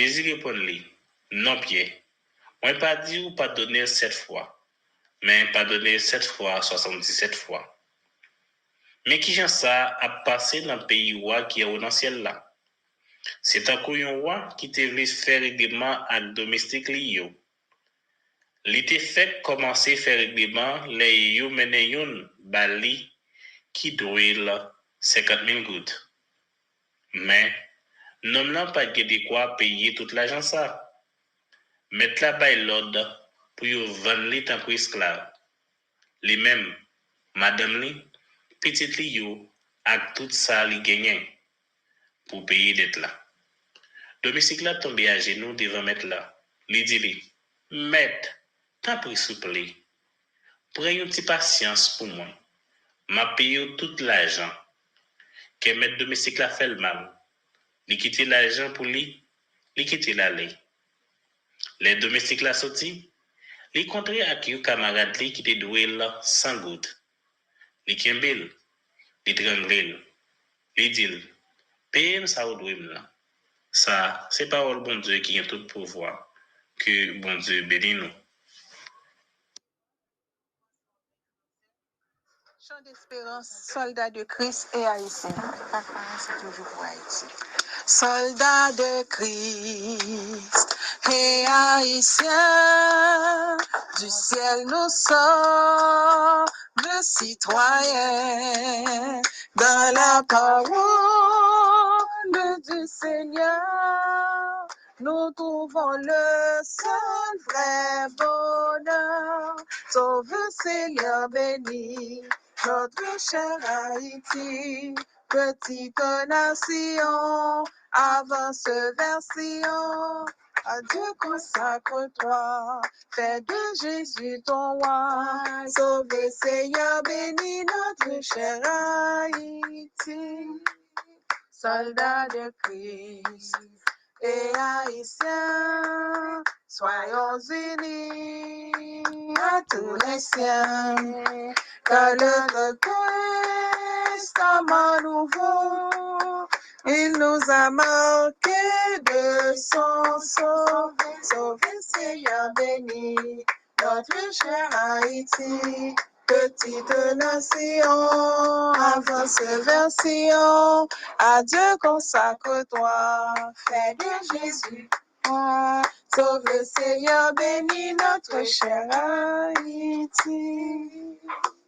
Jésus répond-lui, non, Pierre, moi pas dit ou pas donner 7 fois, mais pas donner 7 fois 77 fois. Mais qui j'en ça a passé dans le pays roi qui est au dans le ciel là? C'est un couillon roi qui te voulu faire règlement avec domestique li. Li te fait commencer faire règlement les yo mené yon bali qui doit 50 000 gouttes. Mais, nom n'a pas de quoi payer toute l'argent ça. Mettre la bail l'ordre pour yo vendre li tant que esclave. Li même, madame li, petite li yo, ak tout ça li gagné pour payer dette là. Domestique là tombé à genoux devant maître là. Li dit li, maître, t'as pris souple. Prends une petite patience pour moi. M'a payé tout l'argent. Que maître domestique là fait le mal. Li quitte l'argent pour lui, li quitte l'aller. Les domestiques là sorti, li contre à qui camarade li qui te doué là sans goutte. Li kembel, li tranglel, li dit, paye ça ou doué là. Ça, c'est parole bon Dieu qui a tout pouvoir. Que bon Dieu bénisse nous. Chant d'espérance, soldats de Christ et haïtiens. C'est toujours pour Haïti. Soldats de Christ et haïtiens, du ciel nous sommes citoyens dans la parole du Seigneur. Nous trouvons le seul vrai bonheur. Sauve Seigneur béni, notre cher Haïti, petite nation, avance vers Sion. À Dieu consacre-toi, fais de Jésus ton roi. Sauve Seigneur béni, notre cher Haïti. Soldats de Christ et haïtiens, soyons unis à tous les siens, car le testament nouveau, il nous a marqué de son sang. Sauvé Seigneur béni, notre cher Haïti. Petite nation, avance vers Sion, à Dieu consacre-toi, fais de Jésus. Sauve Seigneur, bénis notre cher Haïti.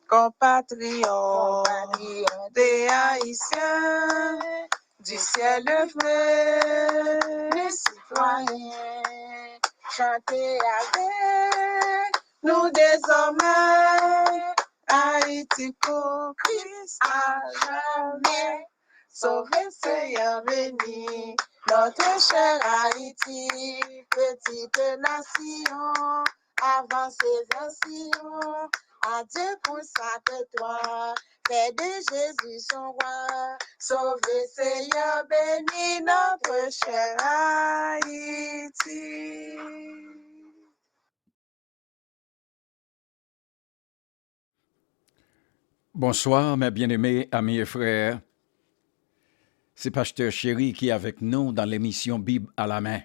Compatriotes des Haïtiens, du ciel bleu, les citoyens, chantez avec nous désormais, Haïti pour Christ à jamais. Sauvez Seigneur béni, notre cher Haïti, petite nation, avancez vers Sion, à Dieu consacre-toi, fais de Jésus son roi. Sauvez Seigneur béni, notre cher Haïti. Bonsoir, mes bien-aimés amis et frères. C'est Pasteur Chéri qui est avec nous dans l'émission Bible à la main.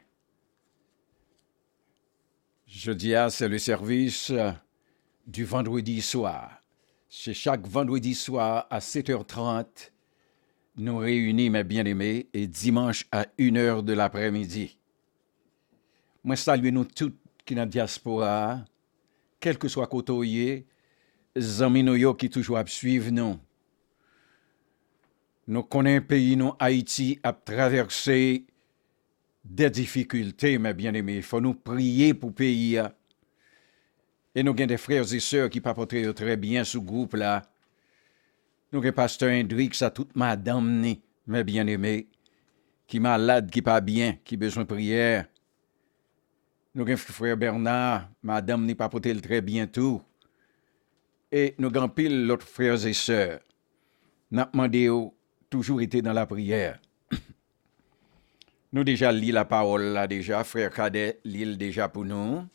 Jeudi, c'est le service du vendredi soir. C'est chaque vendredi soir à 7h30, nous réunissons, mes bien-aimés, et dimanche à 1h de l'après-midi. Moi, salue nous tous qui sont dans la diaspora, quel que soit côté, amis nous qui toujours suivent nous. Nous connaissons un pays, nous, Haïti, à traverser des difficultés, mes bien-aimés. Il faut nous prier pour le pays. Et nous avons des frères et sœurs qui papotent très bien ce groupe-là. Nous avons pasteur Hendrix, à toute madame, mes bien-aimés, qui est malade, qui n'est pas bien, qui a besoin de prière. Nous avons frère Bernard, madame n'est pas très bien tout. Et nous avons pile d'autres frères et sœurs. Nous avons demandé toujours été dans la prière. Nous déjà lit la parole là déjà, frère Cadet lit déjà pour nous.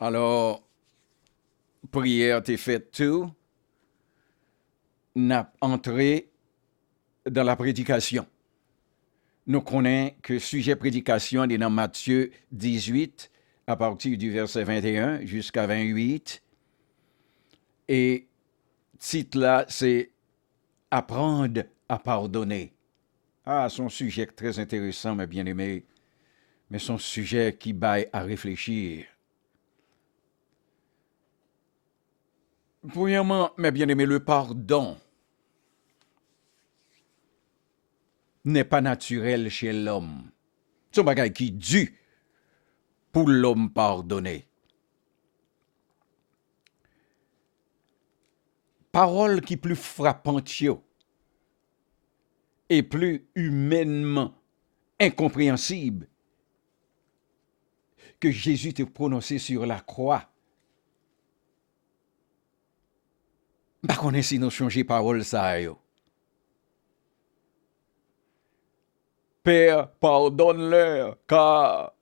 Alors, prière t'est faite tout. N'a entré dans la prédication. nous connaissons que sujet prédication est dans Matthieu 18, à partir du verset 21 jusqu'à 28. Et titre là, c'est Apprendre à pardonner. Ah, son sujet très intéressant, mes bien-aimés, mais son sujet qui baille à réfléchir. Premièrement, mes bien-aimés, le pardon n'est pas naturel chez l'homme. C'est un bagage qui est dû pour l'homme pardonner. Parole qui plus frappante et plus humainement incompréhensible que Jésus t'a prononcé sur la croix. Pas qu'on si nous changer parole ça yo. Père, pardonne-leur, car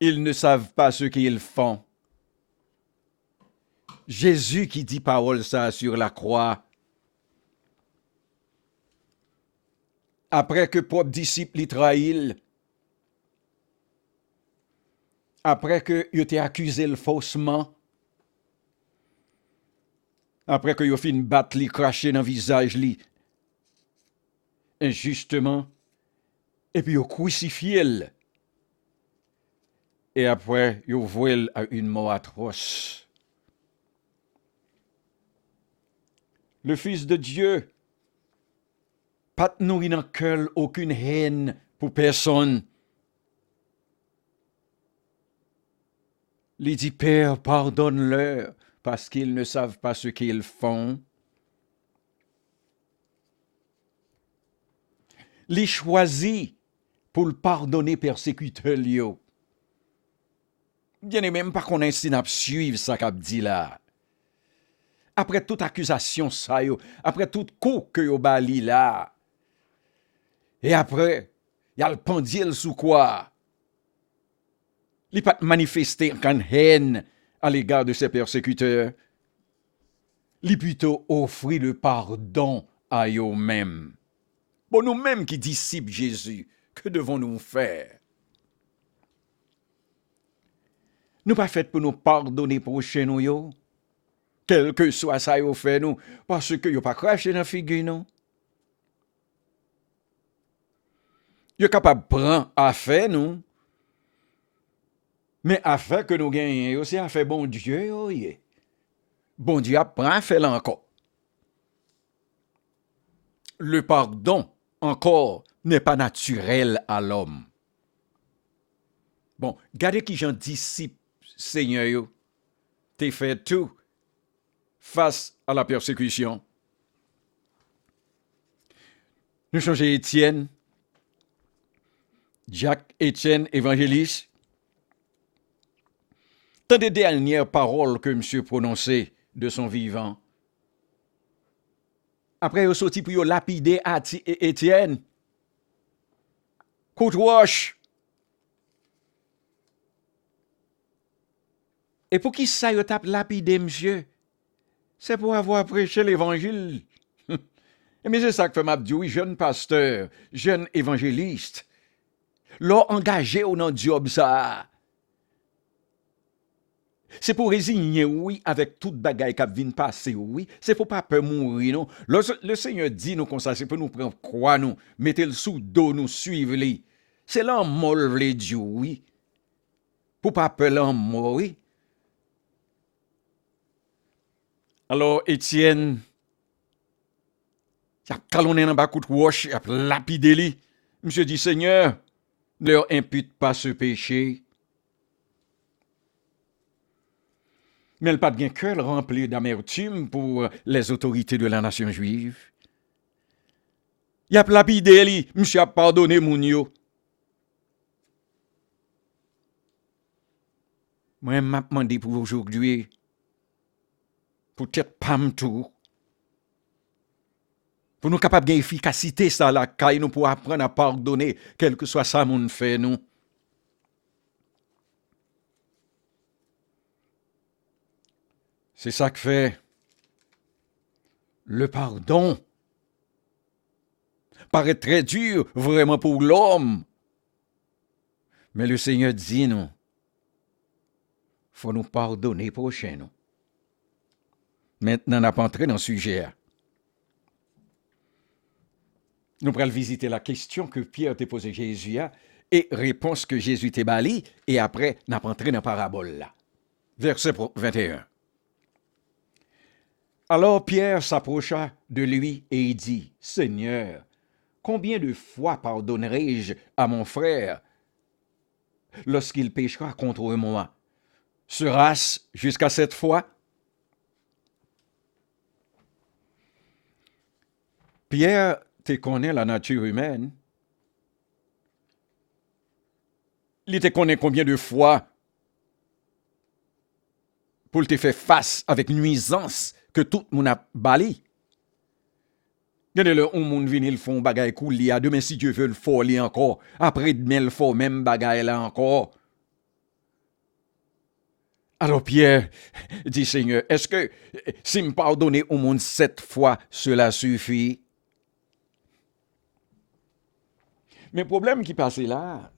ils ne savent pas ce qu'ils font. Jésus qui dit parole ça sur la croix. Après que propre disciple li trahil, après que il été accusé faussement, après que il fin battre li cracher dans visage li injustement, et puis il crucifié. Et après, il voué à une mort atroce. Le Fils de Dieu, pas nourri dans le cœur aucune haine pour personne. Il dit, Père, pardonne-leur, parce qu'ils ne savent pas ce qu'ils font. Il choisit pour le pardonner persécuteur yo. Bien même pas qu'on ait synapse suivre ça qu'a dit là. Après toute accusation ça yo, après tout coup que yo bali là. Et après, y a le pendile sous quoi? Il pas manifester en haine à l'égard de ses persécuteurs. Il plutôt offrir le pardon à eux-mêmes. Bon, nous-mêmes qui disciples Jésus, que devons-nous faire? Nous pas fait pour nous pardonner prochain nous yo, quel que soit ça yo fait nous, parce que yo pas craché dans figure nous. Yo capable prendre affaire nous. Mais affaire que nous gagnons, c'est affaire bon Dieu yo yé. Bon Dieu apprend à faire encore. Le pardon encore n'est pas naturel à l'homme. Bon, regardez qui j'en disciple Seigneur yo. T'es fait tout face à la persécution. Nous changeons Étienne, Jacques Étienne, évangéliste. Tant des dernières paroles que monsieur prononçait de son vivant. Après, il a sorti pour lapider Étienne. Coup de roche. Et pour qui ça y tape lapider, monsieur? C'est pour avoir prêché l'évangile. Mais c'est ça que fait m'a dit, oui, jeune pasteur, jeune évangéliste. L'ont engagé au nom de Dieu, ça. C'est pour résigner, oui, avec toute bagaille qui vient passer, oui. C'est pour pas peur mourir, non. Le Seigneur dit nous comme ça, c'est pour nous prendre croix, nous, mettre le sous dos, nous suivre les. C'est là mol les Dieu, oui. Pour pas peur l'en mourir. Alors, Étienne, il a talonné dans bas coup de roche, il a lapidé lui. Monsieur dit, Seigneur, ne leur impute pas ce péché. Mais elle n'a pas de cœur rempli d'amertume pour les autorités de la nation juive. Il a lapidé lui, monsieur a pardonné moun yo. Moi, je m'a demandé pour aujourd'hui, peut-être pas tout. Pour nous capables d'efficacité ça la caille nous pour apprendre à pardonner quel que soit ça moun fait nous. C'est ça que fait le pardon. paraît très dur vraiment pour l'homme. Mais le Seigneur dit non. Faut nous pardonner prochain. Non? Maintenant, on n'a pas entré dans le sujet. Nous allons visiter la question que Pierre t'a posée à Jésus et réponse que Jésus t'a bali et après, on n'a pas entré dans la parabole là. Verset 21. Alors Pierre s'approcha de lui et il dit, Seigneur, combien de fois pardonnerai-je à mon frère lorsqu'il péchera contre moi? Sera-ce jusqu'à 7 fois? Pierre te connaît la nature humaine. Il te connaît combien de fois pour te faire face avec nuisance que tout le monde a bali. Regardez-le, on monde vient, ils font bagay cool, il y a demain si Dieu veut le faire, il encore. Après demain, le faut même bagay là encore. Alors Pierre dit, Seigneur, est-ce que si me pardonner au monde 7 fois, cela suffit? Mais le problème qui passe là,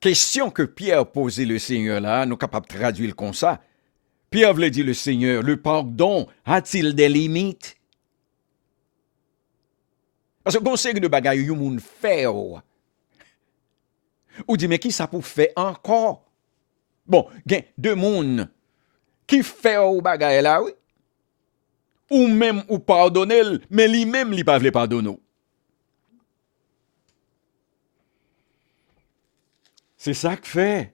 question que Pierre posait le Seigneur là, nous sommes capables de traduire comme ça. Pierre voulait dire le Seigneur, le pardon a-t-il des limites? Parce que qu'on sait que de bagaille yon moun fait ou dit mais qui ça pour faire encore? Bon, gen deux moun qui fait ou bagaille là oui. Ou même ou pardonner, mais lui-même li pas vle pardonner. C'est ça que fait.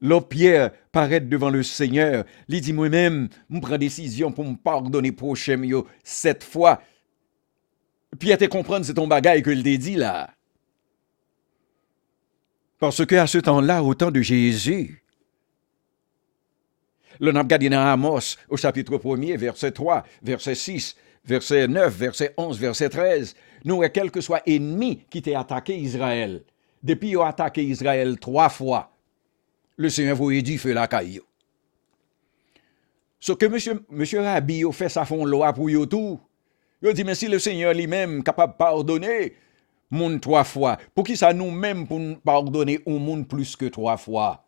Là, Pierre paraît devant le Seigneur. Il dit moi-même, je prends décision pour me pardonner prochain 7 fois. Pierre te comprendre c'est ton bagage que il t'a dit là. Parce que à ce temps-là, au temps de Jésus, le n'a regardé dans Amos au chapitre 1er, verset 3, verset 6, verset 9, verset 11, verset 13, nous, quel que soit ennemi qui t'a attaqué Israël, depuis qu'il a attaqué Israël 3 fois, le Seigneur vous a dit fait la caillou. Ce que monsieur Rabbi a fait sa fond loi pour vous tout. Il dit mais si le Seigneur lui-même capable de pardonner monde 3 fois, pour qui ça nous-mêmes pour nous pardonner au monde plus que 3 fois?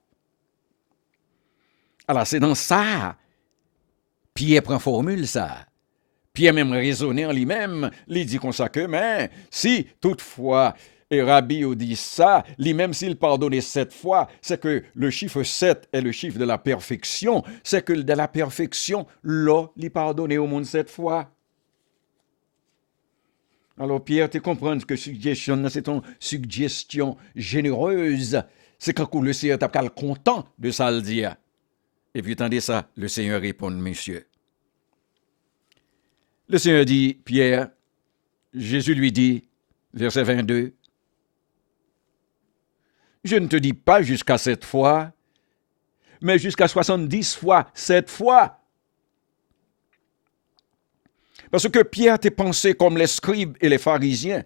Alors c'est dans ça Pierre prend formule ça. Pierre même raisonné en lui-même, il dit comme ça que mais si toutefois et Rabbi dit ça, lui-même s'il pardonnait 7 fois, c'est que le chiffre 7 est le chiffre de la perfection, c'est que de la perfection, là, il pardonnait au monde 7 fois. Alors Pierre, tu comprends que suggestion, c'est une suggestion généreuse, c'est quand le Seigneur t'a content de ça le dire. Et puis attendez ça, le Seigneur répond, monsieur. Le Seigneur dit, Pierre, Jésus lui dit, verset 22, je ne te dis pas jusqu'à 7 fois, mais jusqu'à 70 fois 7 fois. Parce que Pierre t'a pensé comme les scribes et les pharisiens.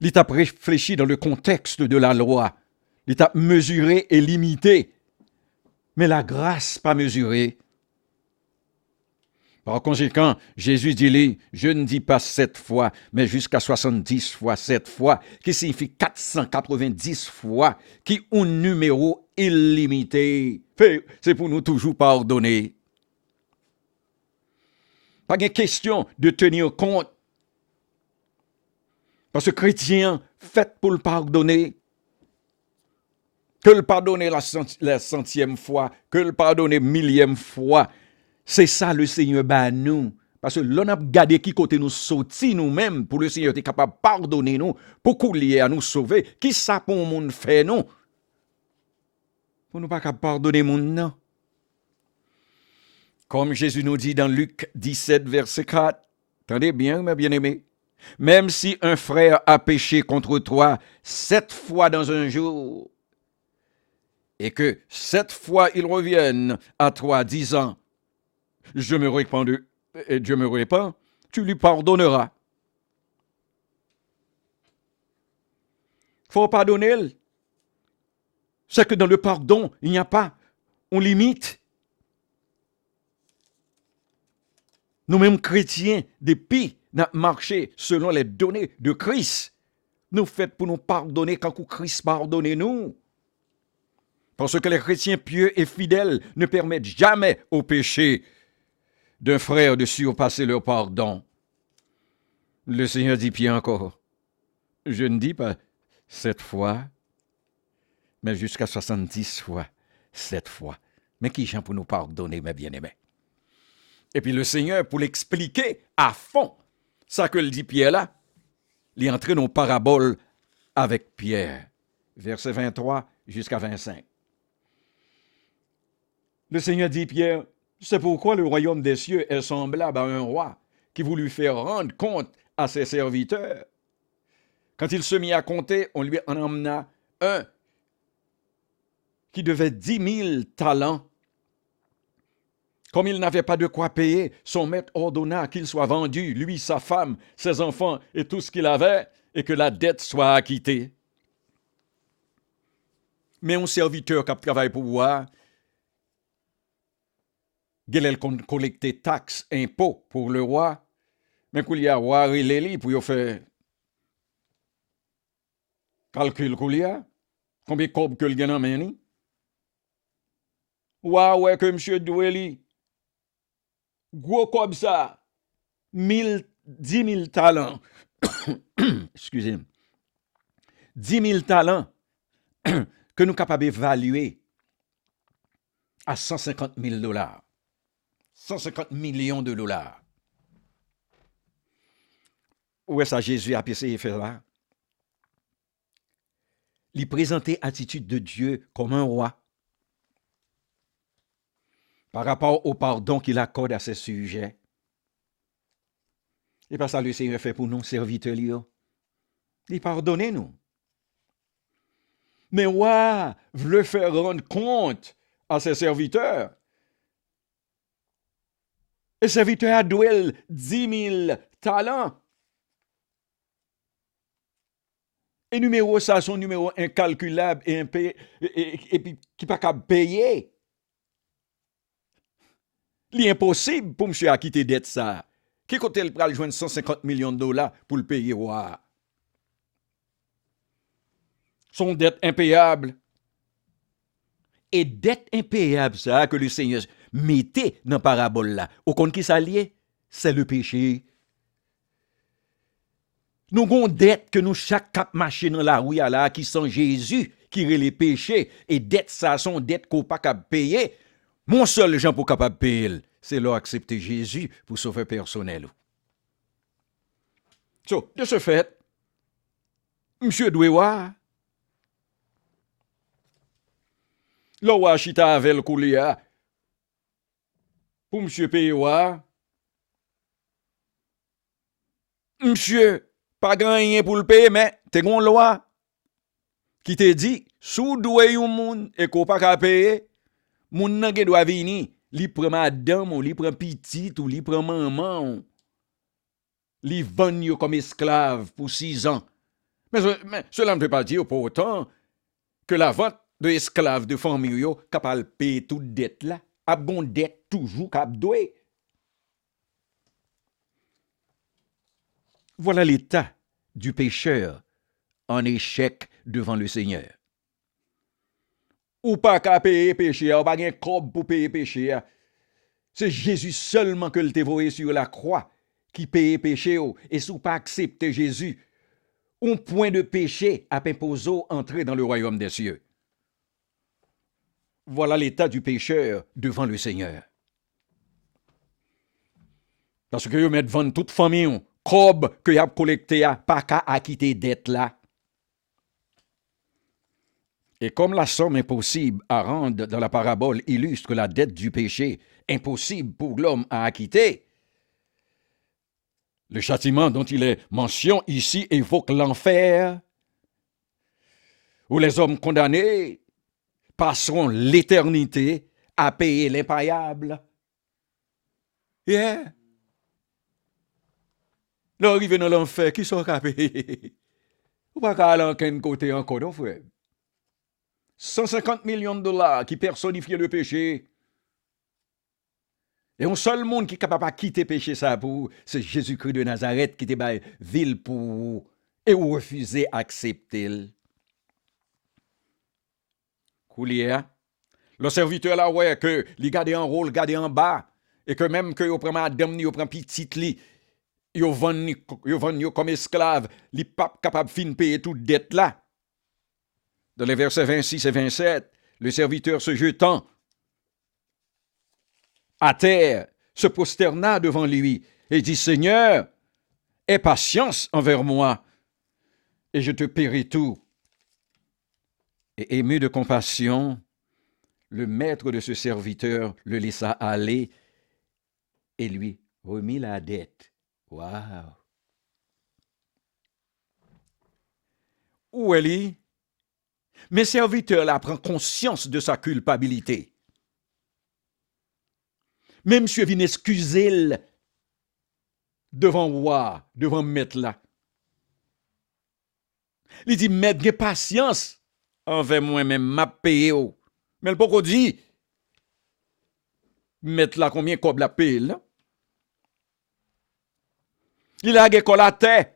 Il t'a réfléchi dans le contexte de la loi. Il t'a mesuré et limité. Mais la grâce pas mesurée. Par conséquent, Jésus dit, je ne dis pas 7 fois, mais jusqu'à 70 fois 7 fois, qui signifie 490 fois, qui est un numéro illimité. C'est pour nous toujours pardonner. Pas de question de tenir compte. Parce que chrétien, fait pour le pardonner. Que le pardonner la 100e fois, que le pardonner 1000e fois. C'est ça le Seigneur bat nous. Parce que l'on a gardé qui côté nous sorti nous-mêmes pour le Seigneur est capable de pardonner nous, pour qu'on lié à nous sauver. Qui ça pour le monde fait nous? Pour nous pas capable pardonner le monde non. Comme Jésus nous dit dans Luc 17, verset 4. Attendez bien, mes bien-aimés. Même si un frère a péché contre toi 7 fois dans un jour, et que 7 fois il revienne à toi disant, je me répands, tu lui pardonneras. Faut pardonner. C'est que dans le pardon, il n'y a pas une limite. Nous-mêmes chrétiens, depuis, nous marché selon les données de Christ. Nous faisons pour nous pardonner quand Christ pardonne nous. Parce que les chrétiens pieux et fidèles ne permettent jamais au péché d'un frère de surpasser leur pardon. Le Seigneur dit bien encore, je ne dis pas 7 fois, mais jusqu'à 70 fois 7 fois. Mais qui j'en pour nous pardonner, mes bien-aimés? Et puis le Seigneur, pour l'expliquer à fond, ça que le dit Pierre là, il est entré dans une parabole avec Pierre. Verset 23 jusqu'à 25. Le Seigneur dit Pierre, c'est pourquoi le royaume des cieux est semblable à un roi qui voulut faire rendre compte à ses serviteurs. Quand il se mit à compter, on lui en emmena un qui devait 10 000 talents. Comme il n'avait pas de quoi payer, son maître ordonna qu'il soit vendu, lui, sa femme, ses enfants et tout ce qu'il avait, et que la dette soit acquittée. Mais un serviteur qui travaille pour voir, il collecter taxes, impôts pour le roi, mais qu'il y a roi et pour faire calcul qu'il y a, combien de cob que le gagne en main. Ouais, que monsieur Doueli, gros comme ça, 10 000 talents. Excusez-moi. 10 000 talents que nous sommes capables d'évaluer à 150 000 dollars. 150 millions de dollars. Où est-ce que Jésus a essayé de faire là? Il présentait l'attitude de Dieu comme un roi par rapport au pardon qu'il accorde à ses sujets. Et pas ça le Seigneur fait pour nous, serviteurs. Il pardonne nous. Mais roi veut faire rendre compte à ses serviteurs. Et serviteur a doué 10 000 talents. Et numéro ça, son numéro incalculable et puis qui pas capable payer. L'impossible pour monsieur acquitter dette ça. Qui côté le pral joindre 150 millions de dollars pour le payer roi? Son dette impayable. Et dette impayable ça que le Seigneur mettait dans la parabole là. Au compte qui s'allie, c'est le péché. Nous avons dette que nous chaque cap marché dans la rue là qui sont Jésus qui relève les péchés et dette ça son dette qu'on pas capable payer. Mon seul gens pour capable payer, c'est leur accepter Jésus pour sauver personnel. So, de ce fait, monsieur Douéwa, le roi chita avec le coulia pour monsieur Payewa, monsieur pas gagné pour le payer, mais t'es une loi qui te dit, sous doué un monde et qu'on pas qu'à payer, moun nan gen doit venir, li prend madame, ou li prend petite, ou li prend maman, li vend yo comme esclave pour 6 ans. Mais cela ne veut pas dire pour autant que la vente de esclaves de famille yo capable payer toute dette là, a bon dette toujours cap doué. Voilà l'état du pécheur en échec devant le Seigneur. Ou pas qu'à payer péché, ou pas gen cob pour payer péché. C'est Jésus seulement que le dévoyé sur la croix qui paye péché. Et si ou pas accepter Jésus, un point de péché a imposé entrer dans le royaume des cieux. Voilà l'état du pécheur devant le Seigneur. Parce que vous mettez devant toute famille, cob que vous avez collecté, pas qu'à acquitter dette là. Et comme la somme impossible à rendre dans la parabole illustre la dette du péché, impossible pour l'homme à acquitter, le châtiment dont il est mention ici évoque l'enfer, où les hommes condamnés passeront l'éternité à payer l'impayable. Yeah. L'arrivée dans l'enfer, qui sont à payer? Ou pas qu'à aller en quel côté encore, non, frère? 150 millions de dollars qui personnifiaient le péché. Et un seul monde qui est capable de quitter péché ça pour c'est Jésus-Christ de Nazareth qui était dans ville pour vous et vous refusez d'accepter. Coulier, le serviteur là ouais que il garde en rôle, garde en bas et que même que vous prend madame, vous prend petite li, vous vend comme esclave, il pas capable de fin payer toute dette là. Dans les versets 26 et 27, le serviteur se jetant à terre, se prosterna devant lui et dit, Seigneur, aie patience envers moi et je te paierai tout. Et ému de compassion, le maître de ce serviteur le laissa aller et lui remit la dette. Waouh! Où est-il? Mes serviteurs là prennent conscience de sa culpabilité. Même monsieur vient excuser devant roi, devant maître là. Il dit, maître, patience envers moi-même, m'a payé. Mais le poko dit, maître là, combien cob la paye là? Il a gagné la terre.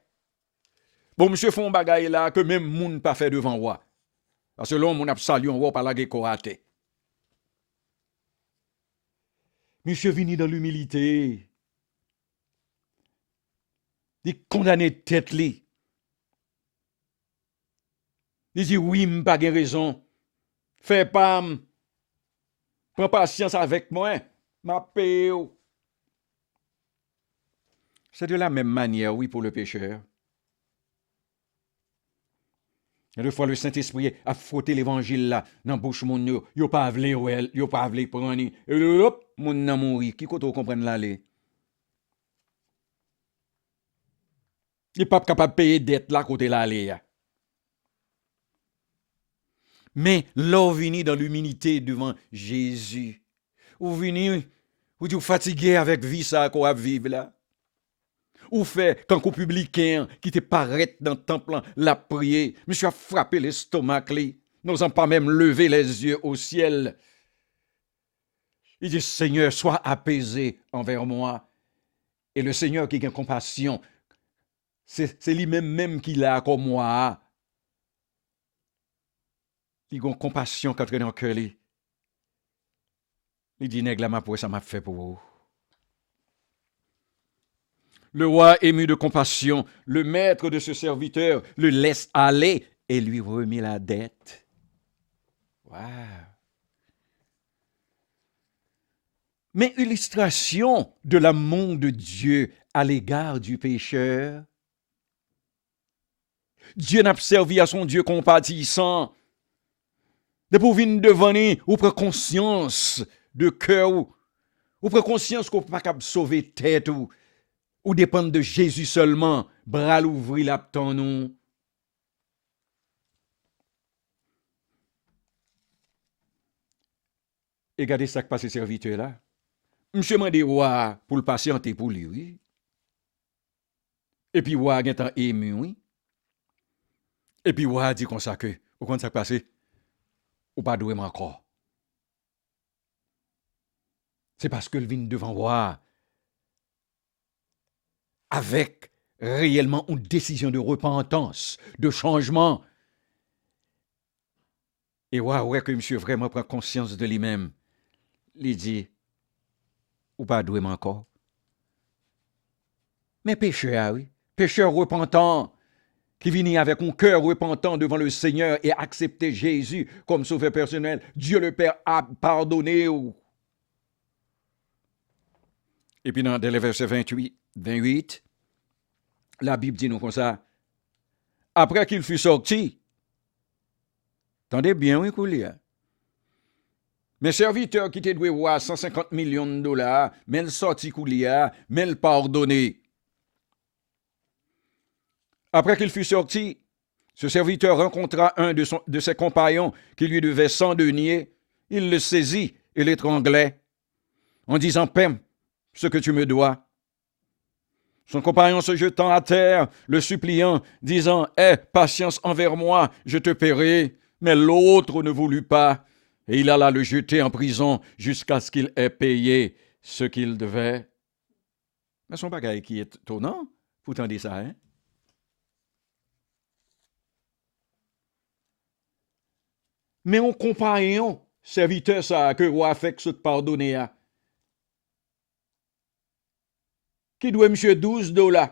Bon, monsieur font bagaille là que même moun pas fait devant roi. Parce que l'homme, moun a salué roi par la gagné. Monsieur vini dans l'humilité. Il condamné tête li. Il dit oui, m'pas pas raison. Fais pas, prends patience avec moi, m'a payé. C'est de la même manière, oui, pour le pécheur. Et deux fois, le Saint-Esprit a frotté l'évangile là, dans la bouche mon yo, yo pas vle wel, yo pas vle prendre, et hop, moun nan mouri, qui koto comprendre l'aller. Il pas capable de payer dette là côté l'aller. Mais l'on vini dans l'humilité devant Jésus. Ou vini, ou tu fatigué avec vie ça qu'on a vivre là. Ou fait quand un publicain qui te paraît dans le temple la prier, monsieur a frappé l'estomac li, n'osant pas même lever les yeux au ciel. Il dit Seigneur, sois apaisé envers moi. Et le Seigneur qui a compassion, c'est lui-même qui l'a comme moi. Il a compassion quand il est dans le cœur. Il dit nègre la ma pour ça m'a fait pour vous. Le roi, ému de compassion, le maître de ce serviteur, le laisse aller et lui remet la dette. Wow. Mais illustration de l'amour de Dieu à l'égard du pécheur. Dieu n'a pas servi à son Dieu compatissant. De pour venir devant lui, ou prend conscience de cœur, ou prend conscience qu'on ne peut pas sauver tête ou dépendre de Jésus seulement, bras l'ouvrir l'aptan nous. Et regardez ça qui passe serviteur là. Monsieur m'a dit ouais, pour le patienter pour lui, oui. Et puis ouais, il est ému, oui. Et puis ouais, dit comme ça que, au compte ça passe, ou pas doué encore. C'est parce que le vient devant moi avec réellement une décision de repentance, de changement. Et ouais que monsieur vraiment prend conscience de lui-même. Il dit, ou pas doué encore. Mais pécheur, oui, pécheur repentant, qui vient avec un cœur repentant devant le Seigneur et accepter Jésus comme sauveur personnel, Dieu le Père a pardonné. Et puis dans le verset 28, la Bible dit nous comme ça. Après qu'il fut sorti, attendez bien, oui, coulier. Mes serviteurs qui étaient doués voir 150 millions de dollars, mais le sorti coulier, mais le pardonné. Après qu'il fut sorti, ce serviteur rencontra un de ses compagnons qui lui devait 100 deniers. Il le saisit et l'étranglait en disant, paie ce que tu me dois. Son compagnon se jetant à terre, le suppliant, disant, aie patience envers moi, je te paierai. Mais l'autre ne voulut pas, et il alla le jeter en prison jusqu'à ce qu'il ait payé ce qu'il devait. Mais son bagage qui est étonnant, vous entendez ça, hein? Mais on compagnon, serviteur ça, que roi fait que se pardonner à, qui doit monsieur $12.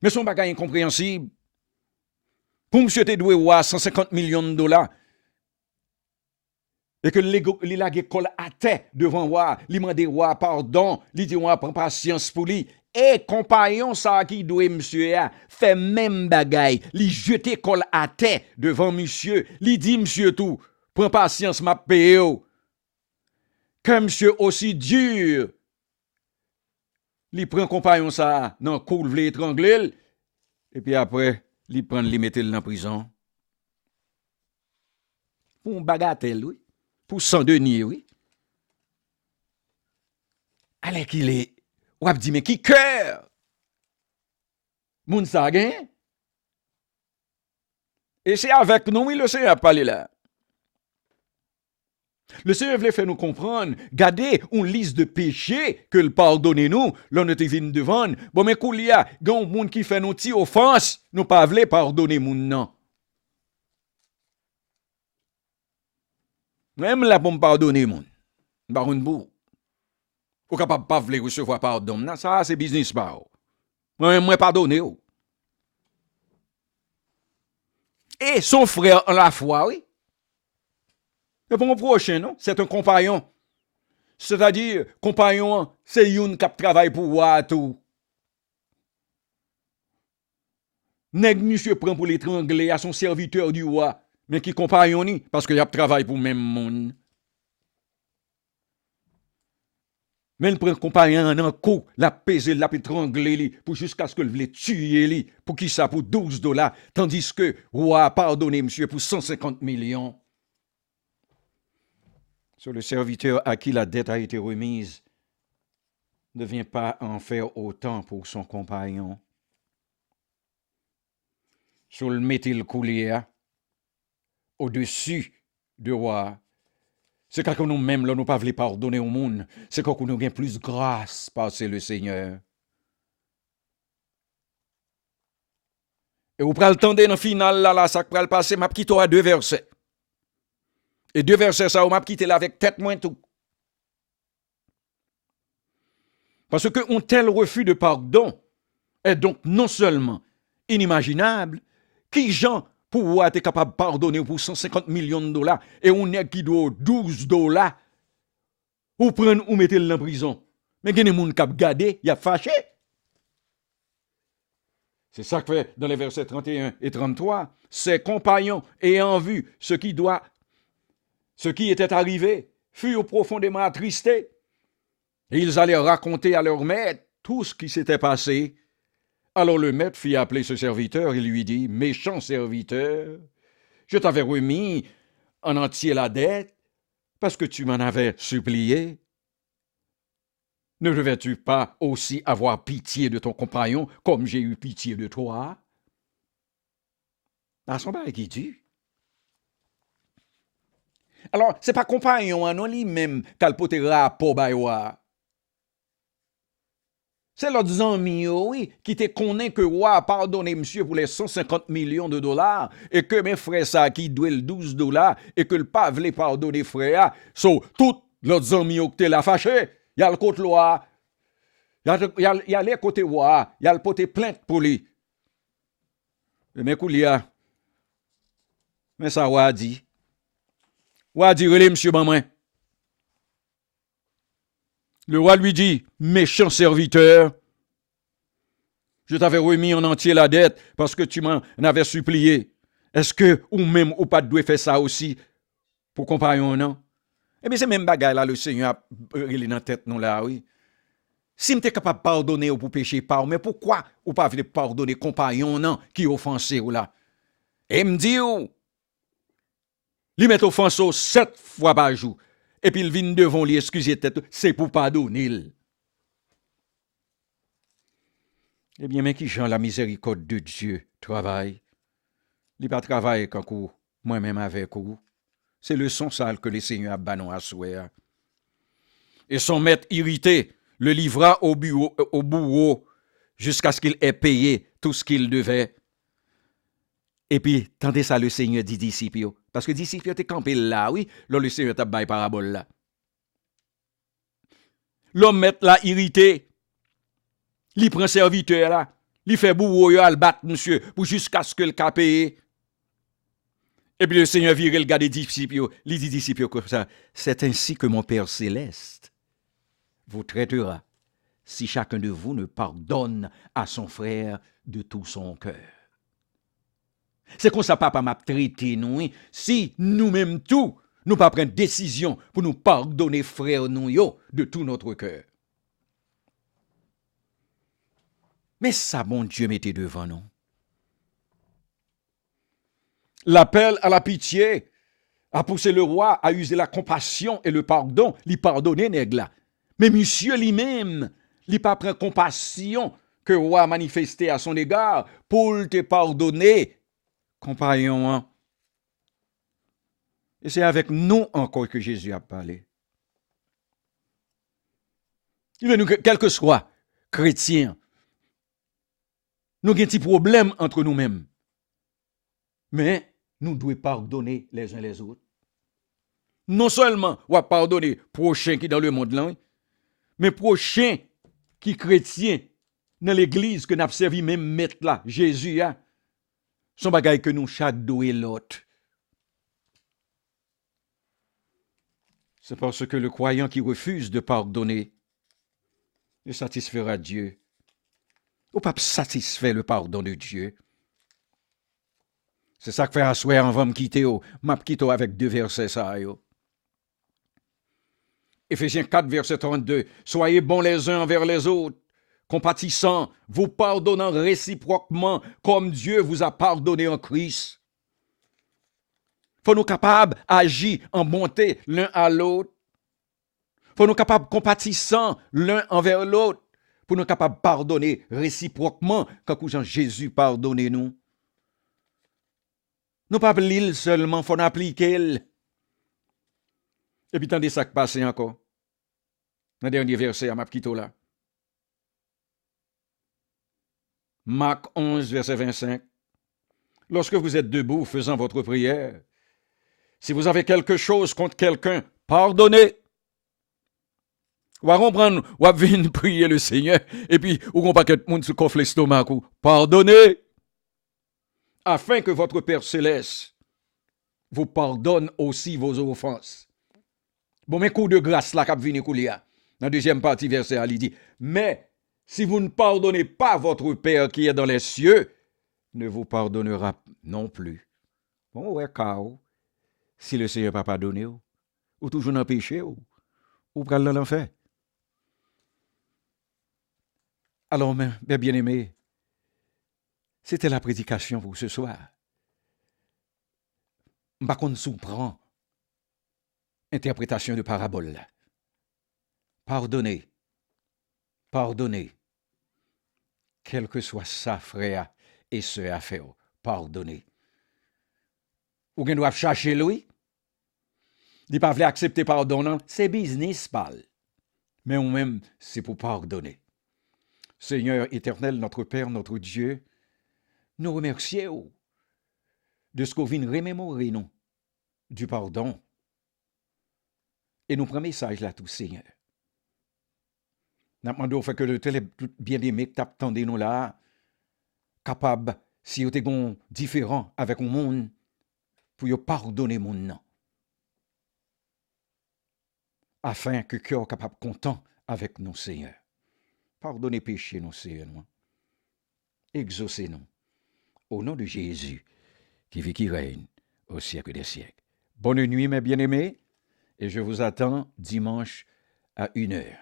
Mais son bagage incompréhensible. Pour monsieur te doué roi $150 millions. Et que il a école à terre devant roi, il m'a dit roi pardon, il dit roi prend patience pour lui. Et compagnon ça qui doit monsieur a fait même bagaille, il jeté école à terre devant monsieur, il dit monsieur tout, prends patience m'a payé. Que monsieur aussi dur. Il prend compagnon ça dans cour vle étrangler et puis après, il prend li mettre dans prison. Pour un bagatelle oui. Pour 100 deniers, oui. Allez qu'il est, ou a dit, mais qui cœur? Moun sa gen? Et c'est avec nous, oui, le Seigneur a parlé là. Le Seigneur voulait faire nous comprendre, gardez une liste de péchés que le pardonne nous, l'on était venu devant. Bon, mais qu'il y a, un monde qui fait nos petites offenses, nous pas voulons pardonner moun non. Même là pour me pardonner moun. Baroun bou. Ou capable pas vle recevoir pardon. Non, ça c'est business pas. Moi pardonner. Et son frère en la foi, oui. Et pour mon prochain, non, c'est un compagnon. C'est-à-dire, compagnon, c'est une qui travaille pour moi tout. Nèg monsieur prend pour l'étrangler à son serviteur du roi, mais qui compagnon ni parce qu'il a travaille pour même monde. Mais il prend compagnon en coup, la peser, la étrangler pour jusqu'à ce que le voulait tuer lui. Pour qui ça pour $12, tandis que roi a pardonné monsieur pour 150 millions. Sur le serviteur à qui la dette a été remise ne vient pas en faire autant pour son compagnon. Sur le métil coulier au-dessus de roi. C'est quand nous-mêmes, nous pas voulu pardonner au monde. C'est quand nous avons plus grâce par le Seigneur. Et vous prenez le temps dans le final, là, ça va le passer, m'a quitté à 2 versets. Et 2 versets, ça, m'a quitté là avec tête moins tout. Parce qu'un tel refus de pardon est donc non seulement inimaginable, qui gens pour être capable de pardonner pour 150 millions de dollars et on est qui doit $12 ou prendre ou mettre dans la prison. Mais il y a des gens qui ont gardé, il a fâché. C'est ça que fait dans les versets 31 et 33. Ses compagnons ayant vu ce qui était arrivé furent profondément attristés. Et ils allaient raconter à leur maître tout ce qui s'était passé. Alors le maître fit appeler ce serviteur et lui dit, « Méchant serviteur, je t'avais remis en entier la dette parce que tu m'en avais supplié. Ne devais-tu pas aussi avoir pitié de ton compagnon comme j'ai eu pitié de toi? » Dans son bail qui dit. Alors, ce n'est pas compagnon, non lui-même, qu'elle peut te rapport baïwa. C'est l'autre ami, oui, qui te connaît que roi a pardonné monsieur pour les 150 millions de dollars et que mes frères ça qui doit le $12 et que le pas voulait pardonner frère. So, tout l'autre ami qui te l'a fâché, il y a le côté loi, il y a les côtés roi, il y a le côté plainte pour lui. Mais Koulia, mais ça roi dit, relais monsieur maman. Le roi lui dit, méchant serviteur, je t'avais remis en entier la dette parce que tu m'en avais supplié. Est-ce que ou même ou pas de faire ça aussi pour compagnon, non? Eh bien, c'est même bagaille là, le Seigneur a relé dans la tête, non là, oui. Si m'était capable de pardonner ou pour pécher pas, mais pourquoi ou pas voulez pardonner compagnon, non, qui offensé ou là? Et me dit, il met offense 7 fois par jour. Et puis il vient devant lui excuser tête, c'est pour pardonner. Eh bien, mais qui Jean la miséricorde de Dieu travaille? Il pas travaille quand moi-même avec vous. C'est le son sale que le Seigneur a banon à souhait. Et son maître irrité le livra au bourreau jusqu'à ce qu'il ait payé tout ce qu'il devait. Et puis, tendez ça, le Seigneur dit disciples. Parce que disciples étaient campés là, oui, là, le Seigneur t'a baillé parabole là. L'homme maître là, irrité, il prend serviteur là, il fait bourreau, il bat monsieur, pour jusqu'à ce que le cas paye. Et puis le Seigneur vire le gars des disciples, il dit disciples comme ça, c'est ainsi que mon Père céleste vous traitera si chacun de vous ne pardonne à son frère de tout son cœur. C'est comme ça papa m'a traité nous, oui. Si nous-mêmes tout, nous pas prendre décision pour nous pardonner frère nous yo, de tout notre cœur. Mais ça, bon Dieu, mettez devant nous. L'appel à la pitié a poussé le roi à user la compassion et le pardon, lui pardonner nèg là. Mais monsieur lui-même, il pas prend compassion que le roi a manifesté à son égard pour te pardonner, compagnon. Hein? Et c'est avec nous encore que Jésus a parlé. Il veut nous, quel que soit chrétien, nous avons un petit problème entre nous-mêmes. Mais nous devons pardonner les uns les autres. Non seulement on va pardonner prochain qui est dans le monde là, mais prochain qui est chrétien dans l'église que nous avons servi même maître là, Jésus, hein, son bagage que nous chadouer l'autre. C'est parce que le croyant qui refuse de pardonner ne satisfera Dieu. Ou pas satisfait le pardon de Dieu. C'est ça que fait asseoir avant de me quitter. M'a quitté avec 2 versets ça. Yo. Éphésiens 4, verset 32. Soyez bons les uns envers les autres, compatissants, vous pardonnant réciproquement comme Dieu vous a pardonné en Christ. Faut nous capables d'agir en bonté l'un à l'autre. Faut nous capables compatissants l'un envers l'autre. Pour nous capables de pardonner réciproquement quand Jésus pardonne nous. Nous pas l'île seulement, faut appliquer. Et puis, tendez ça qui passe encore. Dans le dernier verset à Mapkito là. Marc 11, verset 25. Lorsque vous êtes debout faisant votre prière, si vous avez quelque chose contre quelqu'un, pardonnez. Ou va comprendre, ou va venir prier le Seigneur, et puis, ou qu'on pas que tout le monde se coffre l'estomac, pardonnez. Afin que votre Père céleste vous pardonne aussi vos offenses. Bon, mais coup de grâce là, cap vini koulia. Dans la deuxième partie, verset, il dit, mais si vous ne pardonnez pas votre Père qui est dans les cieux, ne vous pardonnera non plus. Bon, ouais, kao. Si le Seigneur n'a pas pardonné, ou toujours dans le péché, ou pral dans l'enfer. Alors, mes bien-aimés, c'était la prédication pour ce soir. Par contre, sous-prend interprétation de parabole. Pardonnez, pardonnez, quel que soit ça, frère et sœur à faire, pardonnez. Ou qu'on doit chercher lui, il pas accepter pardon, c'est business, parle. Mais ou même, c'est pour pardonner. Seigneur éternel, notre Père, notre Dieu, nous remercions de ce qu'on vient remémorer nous, du pardon. Et nous prenons message là, tout Seigneur. Nous demandons que le bien-aimé que t'attendez nous là, capable, si vous êtes différent avec le monde, pour pardonner mon nom. Afin que le cœur soit capable content avec nous, Seigneur. Pardonnez péché, nous, Seigneur. Exaucez-nous. Au nom de Jésus, qui vit, qui règne au siècle des siècles. Bonne nuit, mes bien-aimés, et je vous attends dimanche à 1h.